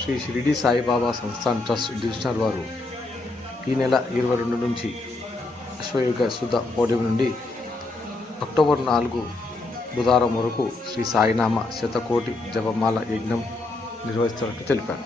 Shri Shirdi Saibaba Sansthan trust డివిజనర్ వారు ఈ నెల ఇరవై రెండు నుంచి అశ్వయుగ శుద్ధ పౌర్ణమి నుండి అక్టోబర్ నాలుగు బుధవారం వరకు శ్రీ సాయినామ శతకోటి జపమాల యజ్ఞం నిర్వహిస్తున్నట్టు తెలిపారు.